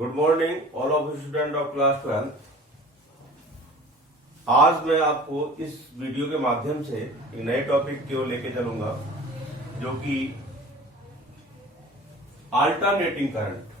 Good morning all of student of class 12। आज मैं आपको इस वीडियो के माध्यम से एक नए टॉपिक की ओर लेके चलूंगा जो कि अल्टरनेटिंग करंट,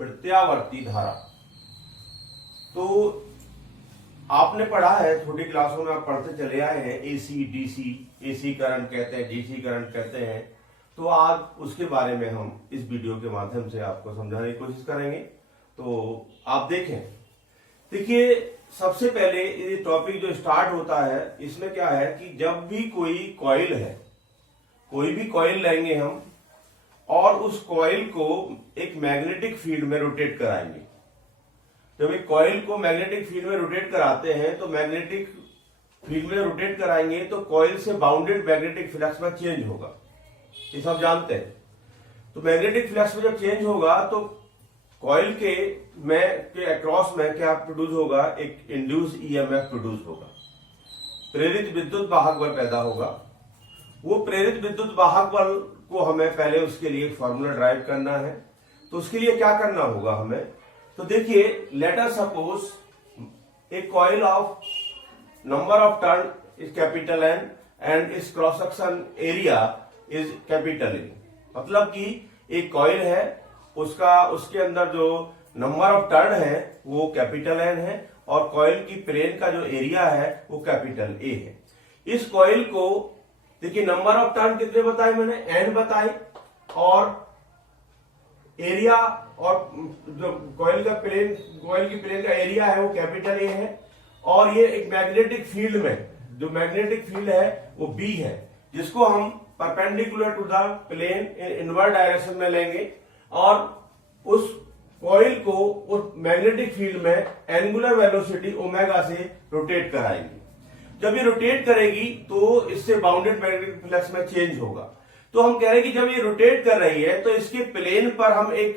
प्रत्यावर्ती धारा। तो आपने पढ़ा है, छोटी क्लासों में आप पढ़ते चले आए हैं, एसी डीसी, एसी करंट कहते हैं, डीसी करंट कहते हैं। तो आज उसके बारे में हम इस वीडियो के माध्यम से आपको समझाने की कोशिश करेंगे। तो आप देखें, देखिए सबसे पहले ये टॉपिक जो स्टार्ट होता है इसमें क्या है कि जब भी कोई कॉइल है, कोई भी कॉइल लेंगे हम और उस कॉइल को एक मैग्नेटिक फील्ड में रोटेट कराएंगे। जब एक कॉइल को मैग्नेटिक फील्ड में रोटेट कराते हैं तो मैग्नेटिक फील्ड में रोटेट कराएंगे तो कॉइल से बाउंडेड मैग्नेटिक फ्लक्स में चेंज होगा, ये सब जानते हैं। तो मैग्नेटिक फ्लक्स में जब चेंज होगा तो कॉइल के अक्रॉस में क्या प्रोड्यूस होगा, एक इंड्यूस ईएमएफ प्रोड्यूस होगा, प्रेरित विद्युत वाहक बल पैदा होगा। वो प्रेरित विद्युत वाहक बल को हमें पहले उसके लिए फॉर्मूला ड्राइव करना है। तो उसके लिए क्या करना होगा हमें, तो देखिए let us suppose a coil of number of turn is capital N and इस cross section area is capital A. मतलब कि एक कॉइल है, उसके अंदर जो नंबर ऑफ टर्न है वो कैपिटल एन है और कॉइल की प्लेन का जो एरिया है वो कैपिटल ए है। इस कॉइल को देखिए नंबर ऑफ टर्न कितने बताए मैंने, एन बताए, और एरिया और जो कॉइल की प्लेन का एरिया है वो कैपिटल ए है। और ये एक मैग्नेटिक फील्ड में, जो मैग्नेटिक फील्ड है वो बी है, जिसको हम perpendicular to the plane invert direction में लेंगे और उस कॉइल को उस मैग्नेटिक फील्ड में एंगुलर वेलोसिटी ओमेगा से रोटेट कराएंगे। जब ये रोटेट करेगी तो इससे बाउंडेड मैग्नेटिक फ्लक्स में चेंज होगा। तो हम कह रहे हैं कि जब ये रोटेट कर रही है तो इसके प्लेन पर हम एक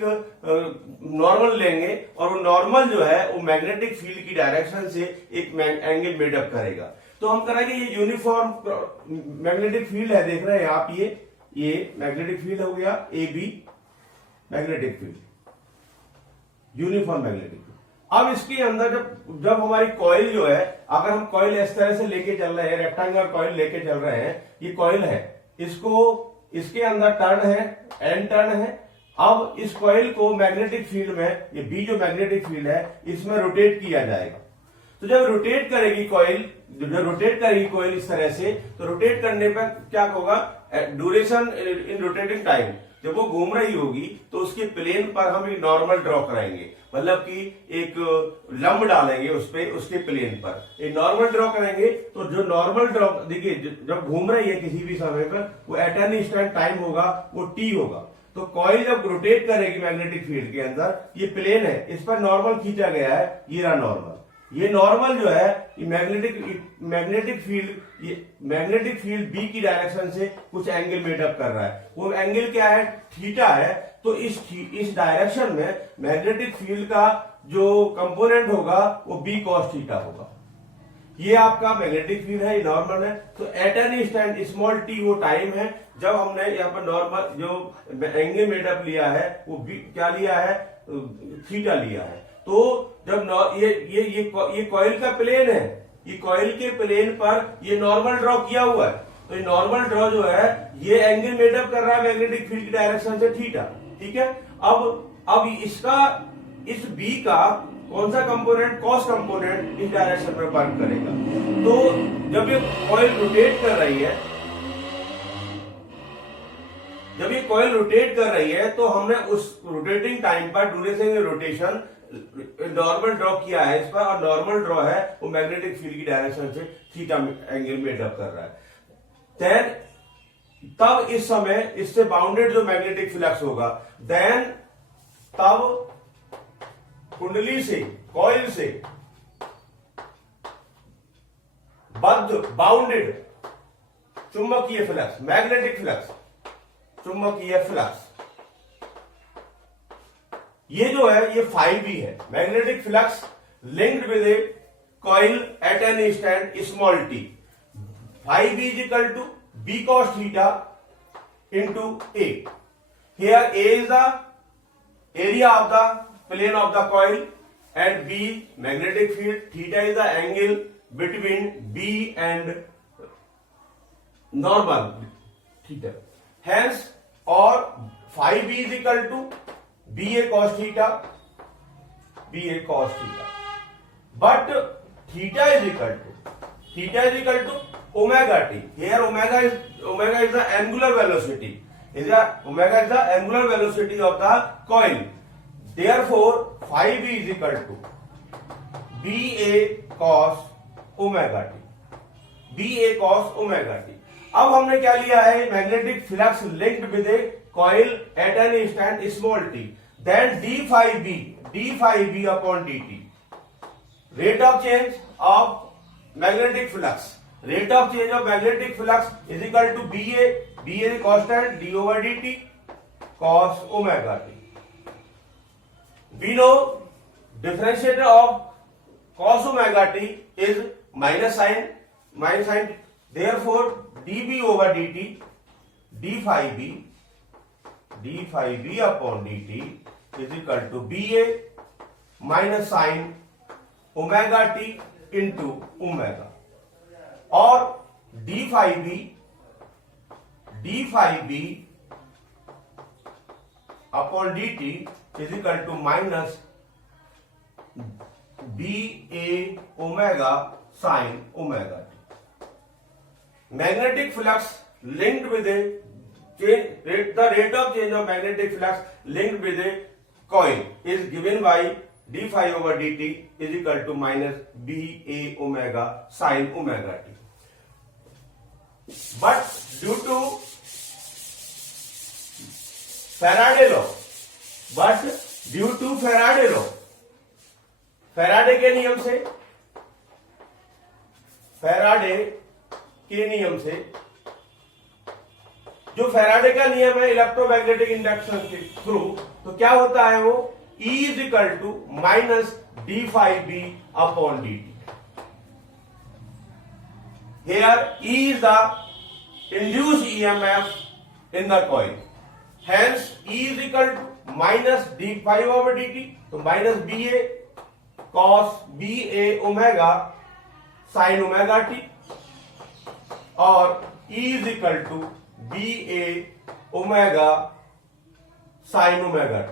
नॉर्मल लेंगे और वो नॉर्मल जो है वो मैग्नेटिक फील्ड की डायरेक्शन से एक एंगल मेडअप करेगा। तो हम करेंगे ये यूनिफॉर्म मैग्नेटिक फील्ड है, देख रहे हैं आप, ये मैग्नेटिक फील्ड हो गया A B magnetic field, uniform magnetic field. अब इसके अंदर जब हमारी कॉइल जो है, अगर हम कॉइल इस तरह से लेके चल रहे हैं, रेक्टेंगुलर कॉइल लेके चल रहे हैं, ये कॉइल है, इसके अंदर टर्न है, एन टर्न है। अब इस कॉइल को मैग्नेटिक फील्ड में, ये बी जो मैग्नेटिक फील्ड है इसमें रोटेट किया जाएगा। तो जब रोटेट करेगी कॉइल इस तरह से, तो रोटेट करने पर क्या होगा, ड्यूरेशन इन रोटेटिंग टाइम, जब वो घूम रही होगी तो उसके प्लेन पर हम एक नॉर्मल ड्रॉ कराएंगे, मतलब कि एक लंब डालेंगे उसके प्लेन पर एक नॉर्मल ड्रॉ करेंगे। तो जो नॉर्मल ड्रॉ देखिए जब घूम रही है किसी भी समय पर, वो एट एन इंस्टेंट टाइम होगा, वो टी होगा। तो कॉइल जब रोटेट करेगी मैग्नेटिक फील्ड के अंदर, ये प्लेन है, इस पर नॉर्मल खींचा गया है, ये रहा नॉर्मल। ये नॉर्मल जो है ये मैग्नेटिक फील्ड बी की डायरेक्शन से कुछ एंगल मेडअप कर रहा है। वो एंगल क्या है, थीटा है। तो इस डायरेक्शन में मैग्नेटिक फील्ड का जो कंपोनेंट होगा वो बी कॉस थीटा होगा। ये आपका मैग्नेटिक फील्ड है, ये नॉर्मल है। तो at an instant small t वो टाइम है जब हमने यहाँ पर नॉर्मल जो एंगल मेडअप लिया है वो बी क्या लिया है, थीटा लिया है। तो जब ये कॉइल का प्लेन है, ये कॉइल के प्लेन पर ये नॉर्मल ड्रॉ किया हुआ है। तो ये नॉर्मल ड्रॉ जो है ये एंगल मेडअप कर रहा है मैग्नेटिक फील्ड की डायरेक्शन से थीटा, ठीक है। अब इस बी का कौन सा कंपोनेंट, कॉस कंपोनेंट इस डायरेक्शन में वर्क करेगा। तो जब ये कॉइल रोटेट कर रही है, तो हमने उस रोटेटिंग टाइम पर ड्यूरेशन रोटेशन नॉर्मल ड्रॉ किया है इस पर, और नॉर्मल ड्रॉ है वो मैग्नेटिक फील्ड की डायरेक्शन से थीटा एंगल मेडअप कर रहा है। तब इस समय इससे बाउंडेड जो मैग्नेटिक फ्लक्स होगा, तब कुंडली से, कॉइल से बद्ध बाउंडेड चुंबकीय फ्लक्स, मैग्नेटिक फ्लक्स, चुंबकीय फ्लक्स, ये जो है ये फाई बी है, magnetic flux linked with a coil at an instant small t. Phi B is equal to B cos theta into A. Here A is the area of the plane of the coil, and B magnetic field. Theta is the angle between B and normal theta. Hence, or phi B is equal to BA cos theta, BA cos theta. But theta is equal to omega t. Here omega is the angular velocity. Omega is the angular velocity of the coil. Therefore, phi B is equal to BA cos omega t. BA cos omega t. अब हमने क्या लिया है? Magnetic flux linked with a coil at an instant small t. Then d phi b upon dt. Rate of change of magnetic flux. Rate of change of magnetic flux is equal to BA. BA is constant, d over dt cos omega t. We know differentiator of cos omega t is minus sign. Therefore, dB over dt, d phi b upon dt is equal to BA minus sin omega t into omega, और d phi b upon dt is equal to minus BA omega sin omega t. Magnetic flux linked with a change, the rate of change of magnetic flux linked with a coil is given by d phi over dt is equal to minus BA omega sin omega t. But due to Faraday law, Faraday के नियम से, जो Faraday का नियम है electromagnetic induction के through, तो क्या होता है वो E is equal to minus d phi b upon dt. Here E is the induced EMF in the coil. Hence E is equal to minus d phi over dt. तो minus BA cos BA omega sin omega t, और E is equal to BA omega sin omega t.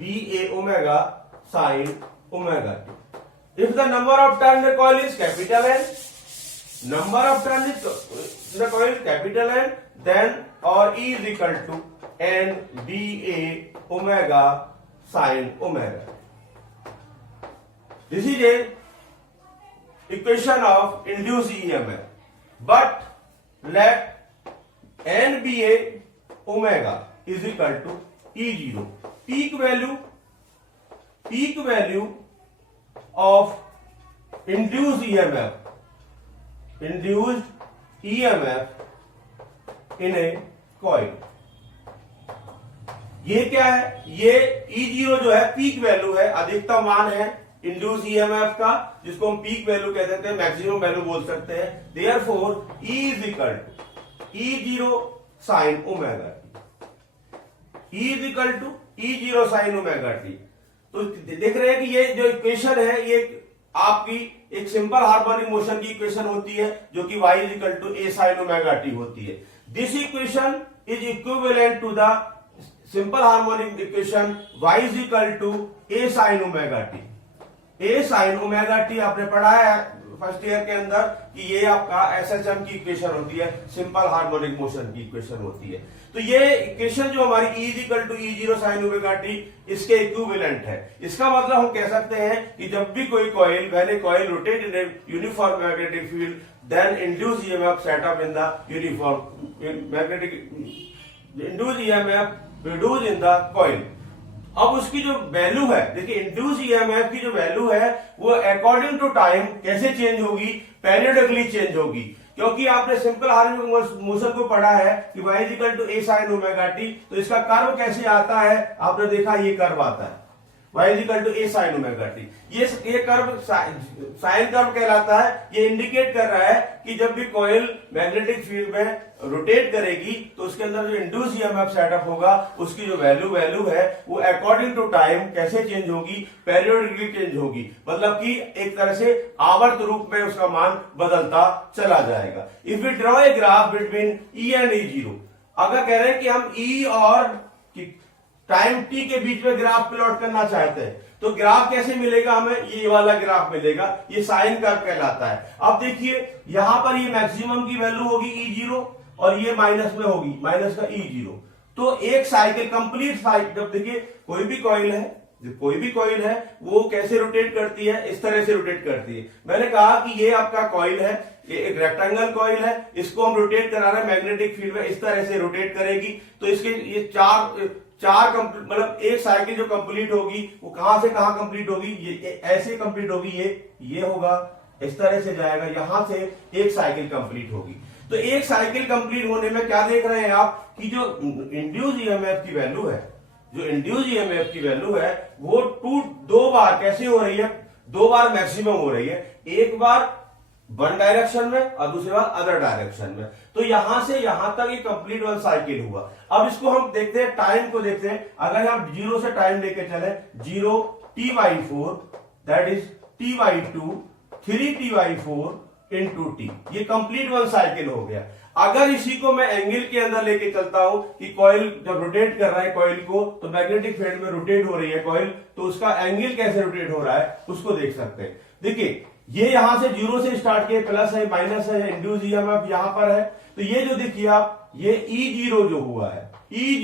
BA omega sin omega t. If the number of turns in the coil is capital N, then or E is equal to N BA omega sin omega. This is a equation of induced EMF. But let NBA omega is equal to E0. Peak value of induced EMF in a coil. ये क्या है? ये E0 जो है peak value है, अधिकतम मान है इंड्यूस ईएमएफ का, जिसको हम पीक वैल्यू कह सकते हैं, मैक्सिमम वैल्यू बोल सकते हैं. Therefore E is equal to E0 sine omega t. E is equal to E0 sine omega t. तो देख रहे हैं कि ये जो इक्वेशन है ये आपकी एक सिंपल हार्मोनिक मोशन की इक्वेशन होती है, जो कि y is equal to A sine omega t होती है. This equation is equivalent to the simple harmonic equation y is equal to A sine omega t. A sine omega t आपने पढ़ा है फर्स्ट ईयर के अंदर कि ये आपका एसएचएम की इक्वेशन होती है, सिंपल हार्मोनिक मोशन की इक्वेशन होती है. तो ये इक्वेशन जो हमारी E is equal to E0 sine omega t इसके इक्विवेलेंट है. इसका मतलब हम कह सकते हैं कि जब भी कोई coil, when a coil rotate in a uniform magnetic field, then induce EMF set up in the uniform magnetic, induce EMF produce in the coil. अब उसकी जो वैल्यू है, देखिए इंड्यूस ईएमएफ की जो वैल्यू है वो अकॉर्डिंग टू टाइम कैसे चेंज होगी? पेरियोडिकली चेंज होगी. क्योंकि आपने सिंपल हार्मोनिक मोशन को पढ़ा है कि y equal to A sine omega t. तो इसका कर्व कैसे आता है? आपने देखा ये कर्व आता है. y is equal to A sine omega t. ये कर्व साइन कर्व कहलाता है। ये इंडिकेट कर रहा है कि जब भी कॉइल मैग्नेटिक फील्ड में रोटेट करेगी तो उसके अंदर जो इंड्यूस ईएमएफ सेटअप होगा उसकी जो वैल्यू है वो अकॉर्डिंग टू टाइम कैसे चेंज होगी, पेरियोडिकली चेंज होगी, मतलब कि एक तरह से आवर्त रूप में उसका मान बदलता चला जाएगा। If we draw a graph between E and E zero, अगर कह रहे हैं कि हम ई और टाइम टी के बीच में ग्राफ प्लॉट करना चाहते हैं तो ग्राफ कैसे मिलेगा हमें, ये वाला ग्राफ मिलेगा, ये साइन कर्व कहलाता है। अब देखिए यहां पर ये मैक्सिमम की वैल्यू होगी ई जीरो और ये माइनस में होगी, माइनस का ई जीरो। तो एक साइकिल कंप्लीट साइकिल, जब देखिए कोई भी कॉइल है वो कैसे रोटेट करती है, इस तरह से रोटेट करती है। मैंने कहा कि ये आपका कॉइल है, ये एक रेक्टेंगल कॉइल है, इसको हम रोटेट करा रहे हैं मैग्नेटिक फील्ड में, इस तरह से रोटेट करेगी। तो इसके ये चार मतलब एक साइकिल जो कंप्लीट होगी वो कहां से कहां कंप्लीट होगी, ये ऐसे कंप्लीट होगी, ये होगा, इस तरह से जाएगा, यहां से एक साइकिल कंप्लीट होगी। तो एक साइकिल कंप्लीट होने में क्या देख रहे हैं आप कि जो इंड्यूस ईएमएफ की वैल्यू है, वो दो बार कैसे हो रही है, दो बार मैक्सिमम हो रही है, एक बार वन डायरेक्शन में और दूसरी बार अदर डायरेक्शन में। तो यहां से यहां तक ये कंप्लीट वन साइकिल हुआ। अब इसको हम देखते हैं, टाइम को देखते हैं। अगर हम जीरो से टाइम लेके चले, 0 t/4 that is t/2 3t/4 into T, ये कंप्लीट वन साइकिल हो गया। अगर इसी को मैं एंगल के अंदर लेके चलता हूं कि कॉइल जब रोटेट कर रहा है कॉइल को, तो मैग्नेटिक फील्ड में रोटेट हो रही है कॉइल, तो उसका एंगल कैसे रोटेट हो रहा है उसको देख सकते हैं। देखिए ये यहां से जीरो से स्टार्ट किए, प्लस है माइनस है, इंड्यूस ईएमएफ यहां पर है। तो ये जो देखिए आप, ये ई जीरो जो हुआ है, ये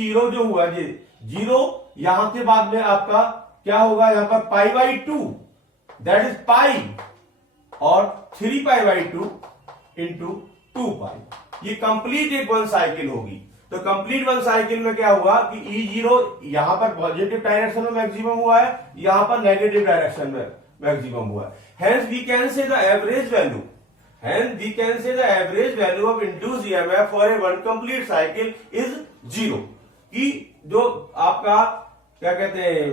जीरो यहां के बाद में आपका क्या होगा, यहां पर π/2 दैट इज पाई और 3π/2 इंटू 2π। ये कंप्लीट एक वन साइकिल होगी। तो कंप्लीट वन साइकिल में क्या हुआ कि ई जीरो यहां पर पॉजिटिव डायरेक्शन में मैक्सिमम हुआ है, यहां पर नेगेटिव डायरेक्शन में मैक्सिमम हुआ है। Hence we can say the average value of induced EMF for a one complete cycle is 0। कि जो आपका क्या कहते हैं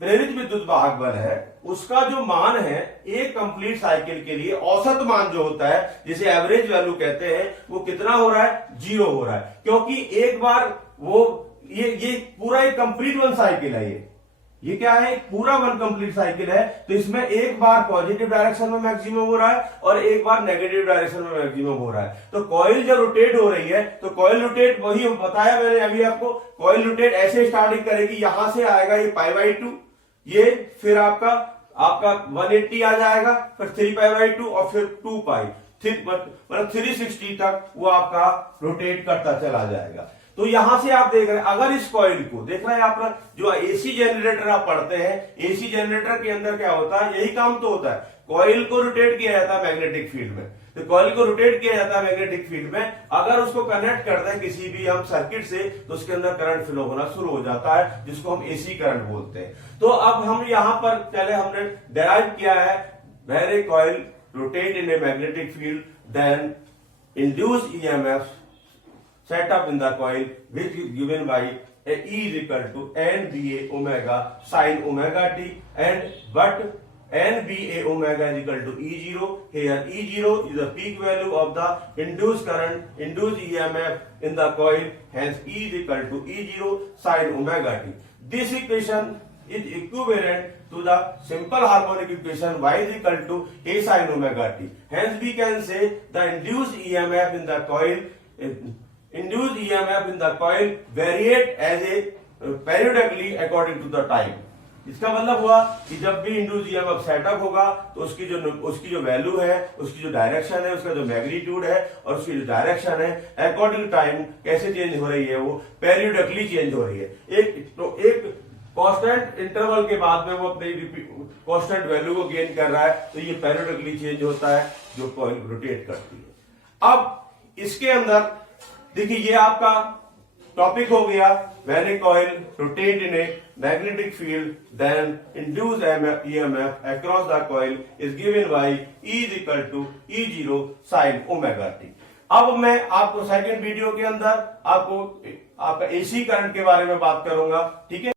प्रेरित विद्युत वाहक बल है उसका जो मान है एक कंप्लीट साइकिल के लिए औसत मान जो होता है, जिसे एवरेज वैल्यू कहते हैं, वो कितना हो रहा है, 0 हो रहा है। क्योंकि एक बार वो ये पूरा एक कंप्लीट वन साइकिल है, ये क्या है, पूरा वन कंप्लीट साइकिल है। तो इसमें एक बार पॉजिटिव डायरेक्शन में मैक्सिमम हो रहा है और एक बार नेगेटिव डायरेक्शन में मैक्सिमम हो रहा है। तो कॉइल जब रोटेट हो रही है तो कॉइल रोटेट, वही बताया मैंने अभी आपको, कॉइल रोटेट ऐसे स्टार्टिंग करेगी, यहां से आएगा ये π/2, ये फिर आपका 180 आ जाएगा, फिर 3π/2 और फिर 2π, मतलब 360 तक वो आपका रोटेट करता चला जाएगा। तो यहां से आप देख रहे हैं, अगर इस कॉइल को देख रहे हैं आप, जो एसी जनरेटर आप पढ़ते हैं, एसी जनरेटर के अंदर क्या होता है, यही काम तो होता है, कॉइल को रोटेट किया जाता है मैग्नेटिक फील्ड में। तो कॉइल को रोटेट किया जाता है मैग्नेटिक फील्ड में, अगर उसको कनेक्ट करते हैं किसी भी हम सर्किट से तो उसके अंदर करंट फ्लो होना शुरू हो जाता है, जिसको हम एसी करंट बोलते हैं। तो अब हम यहां पर पहले हमने डेराइव किया है, when a coil rotate in a magnetic field then induced EMF set up in the coil which is given by a E is equal to NBA omega sin omega t, and but NBA omega is equal to E0. Here E0 is the peak value of the induced current, induced EMF in the coil, hence E is equal to E0 sin omega t. This equation is equivalent to the simple harmonic equation y is equal to A sin omega t. Hence we can say the induced EMF in the coil variate as a periodically according to the time। इसका मतलब हुआ कि जब भी induce EMF setup होगा तो उसकी जो वैल्यू है, उसकी जो डायरेक्शन है, उसका जो मैग्नीट्यूड है और उसकी जो डायरेक्शन है, अकॉर्डिंग टाइम कैसे चेंज हो रही है, वो पेरियोडिकली चेंज हो रही है। एक कांस्टेंट इंटरवल के बाद में वो अपनी कांस्टेंट वैल्यू को गेन कर रहा है, तो ये पेरियोडिकली चेंज होता है जो कॉइल रोटेट करती है। अब इसके अंदर देखिए ये आपका टॉपिक हो गया, when a coil rotate in a magnetic field then induced EMF across the coil is given by E is equal to E0 sin omega t. अब मैं आपको सेकंड वीडियो के अंदर आपका एसी करंट के बारे में बात करूंगा, ठीक है।